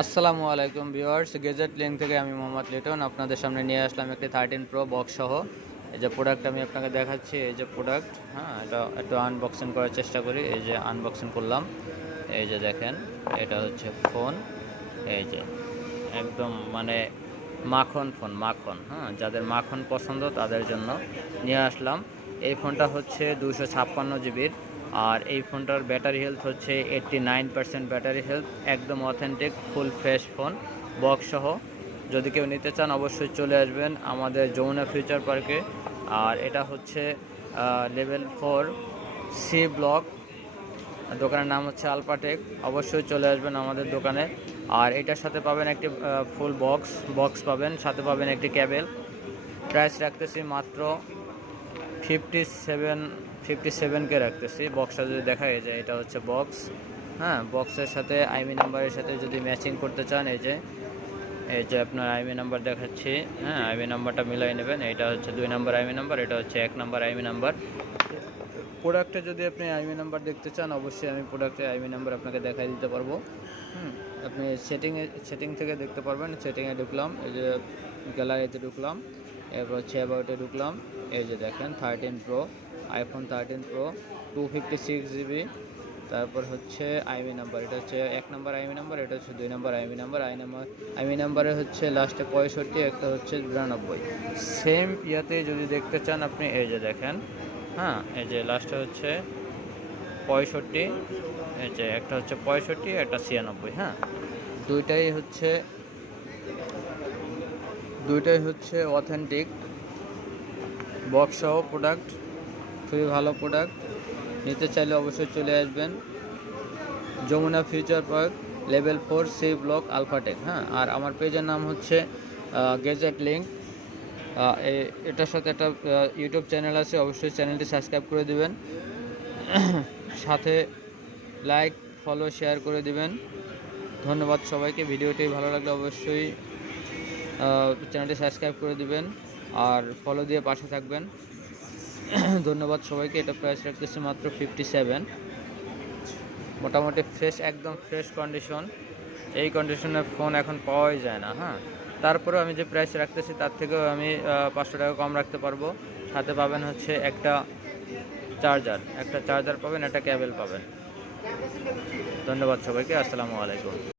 আসসালামু আলাইকুম viewers, gazette link থেকে আমি মোহাম্মদ লিটন আপনাদের সামনে নিয়ে আসলাম একটি 13 প্রো বক্স সহ। এই যে প্রোডাক্ট আমি আপনাকে দেখাচ্ছি, এই যে প্রোডাক্ট। এটা একটু আনবক্সিং করার চেষ্টা করি। এই যে আনবক্সিং করলাম, এই যে দেখেন, এটা হচ্ছে ফোন। এই যে একদম মানে মাখন ফোন, মাখন। যাদের মাখন পছন্দ তাদের জন্য নিয়ে আসলাম। এই ফোনটা হচ্ছে 256 জিবির, আর এই ফোনটার ব্যাটারি হেলথ হচ্ছে 89% ব্যাটারি হেলথ। একদম authentic full fresh phone box সহ। যদি কেউ নিতে চান অবশ্যই চলে আসবেন আমাদের যমুনা ফিউচার পার্কে। আর এটা হচ্ছে লেভেল 4 সি ব্লক। দোকানের নাম হচ্ছে আলফাটেক। অবশ্যই চলে আসবেন আমাদের দোকানে। আর এটার সাথে পাবেন একটি ফুল বক্স পাবেন, সাথে পাবেন একটি কেবেল। প্রাইস রাখতেছি মাত্র 57K রাখতেছি। বক্সটা যদি দেখা যায়, এটা হচ্ছে বক্স। বক্সের সাথে আইমি নাম্বারের সাথে যদি ম্যাচিং করতে চান, এই যে আপনার আইমি নাম্বার দেখাচ্ছি। আইমি নাম্বারটা মিলাই নেবেন। এটা হচ্ছে 2 নম্বর আইমি নাম্বার, এটা হচ্ছে 1 নম্বর আইমি নাম্বার। প্রোডাক্টে যদি আপনি আইমি নাম্বার দেখতে চান, অবশ্যই আমি প্রোডাক্টে আইমি নাম্বার আপনাকে দেখাই দিতে পারবো। আপনি সেটিং থেকে দেখতে পারবেন। সেটিংয়ে ঢুকলাম, এই যে গ্যালারিতে ঢুকলাম, এরপর হচ্ছে অ্যাবাউটে ঢুকলাম। এই যে দেখেন 13 প্রো, আইফোন 13 প্রো 256 জিবি। তারপর হচ্ছে আইমি নাম্বার, এটা হচ্ছে 1 নম্বর আইমি নাম্বার, এটা হচ্ছে 2 নম্বর আইমি নাম্বার। আইমি নাম্বারে হচ্ছে লাস্টে 65, একটা হচ্ছে 92। সেম ইয়াতে যদি দেখতে চান আপনি, এই যে দেখেন, এই যে লাস্টে হচ্ছে 65, এই যে একটা হচ্ছে 65, একটা 96। দুইটাই হচ্ছে অথেন্টিক বক্স সহ প্রোডাক্ট। খুবই ভালো প্রোডাক্ট। নিতে চাইলে অবশ্যই চলে আসবেন Jamuna future park, level 4 C block, Alphatech. আর আমার পেজের নাম হচ্ছে গেজেট লিঙ্ক। এটার সাথে একটা ইউটিউব চ্যানেল আছে, অবশ্যই চ্যানেলটি সাবস্ক্রাইব করে দিবেন। সাথে লাইক, ফলো, শেয়ার করে দিবেন। ধন্যবাদ সবাইকে। ভিডিওটি ভালো লাগলে অবশ্যই চ্যানেলটি সাবস্ক্রাইব করে দিবেন আর ফলো দিয়ে পাশে থাকবেন। ধন্যবাদ সবাইকে। এটা প্রাইস রাখতেছি মাত্র 57। মোটামুটি ফ্রেশ, একদম ফ্রেশ কন্ডিশন। এই কন্ডিশনের ফোন এখন পাওয়াই যায় না। তারপরেও আমি যে প্রাইস রাখতেছি তার থেকেও আমি 500 টাকা কম রাখতে পারবো। সাথে পাবেন হচ্ছে একটা চার্জার পাবেন, একটা কেবল পাবেন। ধন্যবাদ সবাইকে। আসসালামু আলাইকুম।